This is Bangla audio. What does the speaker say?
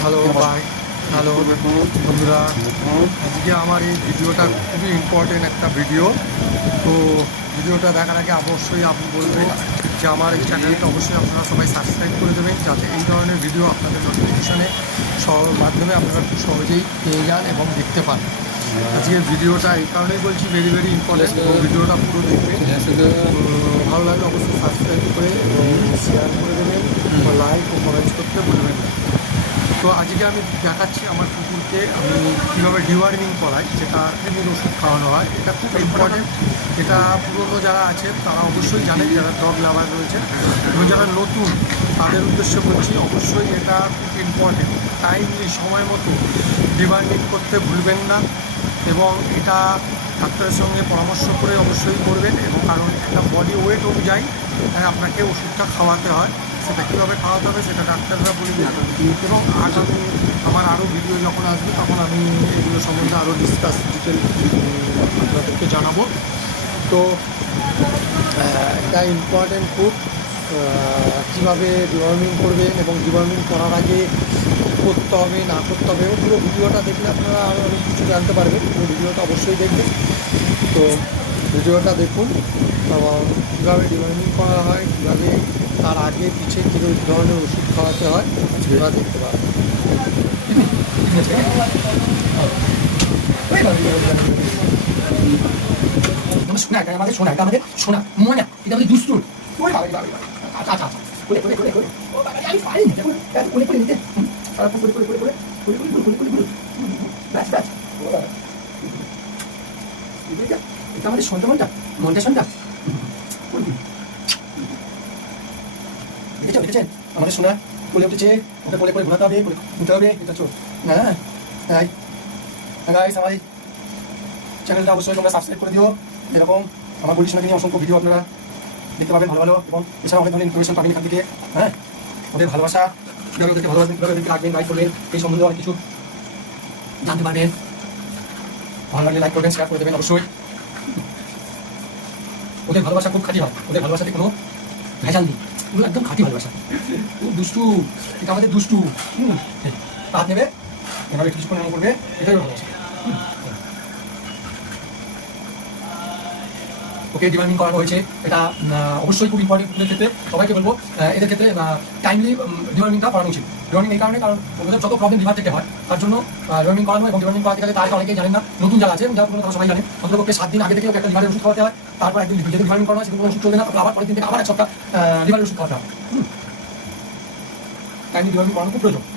হ্যালো বাই হ্যালো বন্ধুরা, আজকে আমার এই ভিডিওটা খুবই ইম্পর্টেন্ট একটা ভিডিও। তো ভিডিওটা দেখার আগে অবশ্যই আমি বলবো যে আমার এই চ্যানেলটা অবশ্যই আপনারা সবাই সাবস্ক্রাইব করে দেবেন, যাতে এই ধরনের ভিডিও আপনাদের নোটিফিকেশানে মাধ্যমে আপনারা খুব সহজেই পেয়ে যান এবং দেখতে পান। আজকের ভিডিওটা এই কারণেই বলছি ভেরি ভেরি ইম্পর্টেন্ট, ভিডিওটা পুরো দেখবেন। ভালো লাগলে অবশ্যই সাবস্ক্রাইব করে এবং শেয়ার করে দেবেন, লাইক ও কমেন্ট করতে ভুলবেন না। তো আজকে আমি দেখাচ্ছি আমার কুকুরকে আমি কীভাবে ডিওয়ার্মিং করাই, যেটা কৃমির ওষুধ খাওয়ানো হয়। এটা খুব ইম্পর্টেন্ট। এটা পুরনো যারা আছে তারা অবশ্যই জানে, যারা ডগ লাভার রয়েছে এবং যারা নতুন তাদের উদ্দেশ্যে বলছি, অবশ্যই এটা খুব ইম্পর্টেন্ট। টাইমলি সময় মতো ডিওয়ার্মিং করতে ভুলবেন না এবং এটা ডাক্তারের সঙ্গে পরামর্শ করে অবশ্যই করবেন। এবং কারণ একটা বডি ওয়েট অনুযায়ী আপনাকে ওষুধটা খাওয়াতে হয়, সেটা কীভাবে খাওয়াতে হবে সেটা ডাক্তাররা বলে দেন। এবং আগামী আমার আরও ভিডিও যখন আসবে তখন আমি এগুলো সম্বন্ধে আরও ডিটেল আপনাদেরকে জানাবো। তো একটা ইম্পর্টেন্ট খুব কীভাবে ডিওয়ার্মিং করবেন এবং ডিওয়ার্মিং করার আগে করতে হবে না করতে হবে, পুরো ভিডিওটা দেখলে আপনারা আরও অনেক কিছু জানতে পারবেন। পুরো ভিডিওটা অবশ্যই দেখবেন। তো ভিডিওটা দেখুন এবং কীভাবে ডিওয়ার্মিং করা হয়, কীভাবে তার আগে পিছিয়ে কী ধরনের ওষুধ খাওয়াতে হয় সেটা দেখতে পাবেন। শোনা এটা আমাদের শোনা, এটা আমাদের শোনা মনে, এটা আমাদের দুষ্টুর। ওই বাবা বাবা, আচ্ছা আচ্ছা আচ্ছা, কোলে কোলে কোলে কোলে, ও বাবা আমি পারি না, কোলে কোলে নিতে, সারাক্ষণ কোলে কোলে কোলে কোলে কোলে কোলে কোলে কোলে কোলে, ব্যাস ব্যাস, এটা আমাদের সন্তানটা, মনটা সন্তান। দেখেছেন দেখেছেন আমাদের শোনা কোলে উঠেছে, ওটা কোলে কোলে ঘোরাতে হবে, উঠতে হবে, এটা চোখ না। তাই গাইস আমার চ্যানেলটা অবশ্যই তোমরা সাবস্ক্রাইব করে দিও। এরকম আমার বলিস না নিয়ে অসংখ্য ভিডিও আপনারা দেখতে পাবেন ভালো ভালো, এবং এছাড়া অনেক ধরনের ইনফরমেশন পাবেন এখান থেকে। হ্যাঁ, ওদের ভালোবাসা কীভাবে ওদেরকে ভালোবাসবেন, কীভাবে ওদেরকে রাখবেন, গাইড করবেন, এই সম্বন্ধে অনেক কিছু জানতে পারবেন। ভালো লাগলে লাইক করবেন, শেয়ার করে দেবেন অবশ্যই। ওদের ভালোবাসা খুব খাঁটি হয়, ওদের ভালোবাসাতে কোনো ভেজাল নেই, ওগুলো একদম খাঁটি ভালোবাসা। খুব দুষ্টু, এটা আমাদের দুষ্টু। হাত নেবে এভাবে কিছুক্ষণ এমন করবে, এটাই ভালোবাসা। ওকে ডিওয়ার্মিং করানো হয়েছে, এটা অবশ্যই খুব ইম্পর্টেন্ট কুকুরের ক্ষেত্রে। সবাইকে বলবো এদের ক্ষেত্রে টাইমলি ডিওয়ার্মিংটা করানো উচিত। ডিওয়ার্মিং এই কারণে, কারণ ওদের যত প্রবলেম লিভার থেকে হয় তার জন্য ডিওয়ার্মিং করানো, এবং ডিওয়ার্মিং করাতে গেলে তার অনেকেই জানেন না, নতুন যারা আছে যারা তারা সবাই জানেন, অন্ততপক্ষে 7 দিন আগে থেকে ওকে একটা লিভারের ওষুধ খাওয়াতে হয়। তারপর একদিন যদি ডিওয়ার্মিং করানো হয় সেগুলো ওষুধ চলবে না, তারপর আবার পরের দিন থেকে আবার এক সপ্তাহ লিভারের ওষুধ খাওয়াতে হয়। টাইমলি ডিওয়ার্মিং করানো খুব প্রয়োজন।